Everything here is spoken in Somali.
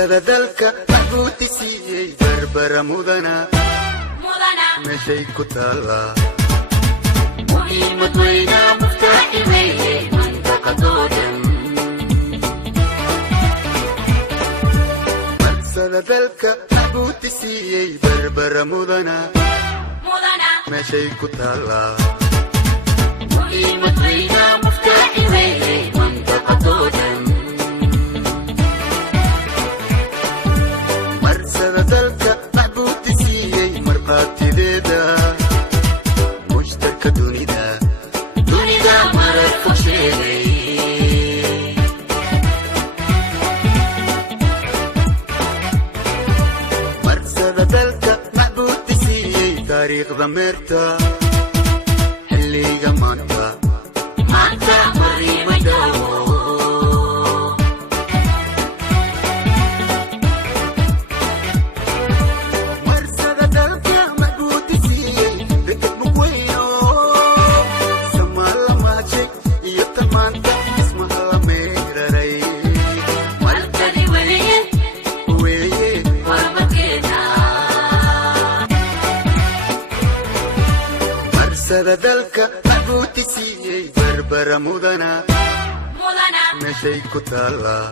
marsada dalka maxbuuti siiyey barbara mudana meeshay ku taallaa muhiimad weyna muftaaxi weeye mandaqadoo dhan marsada dalka maxbuuti siiyey barbara mudana meeshay ku taallaa muhiimad weyna muftaaxi weeye mandaqadoo dhan dalka maxbuuti siiyey marqaatideeda mushtarka dunida marar fog sheegay marsada dalka maxbuuti siiyey taariikhda meerta xilliga maanta mariima daawo marsada dalka maxbuuti siiyey barbara mudana meeshay ku taallaa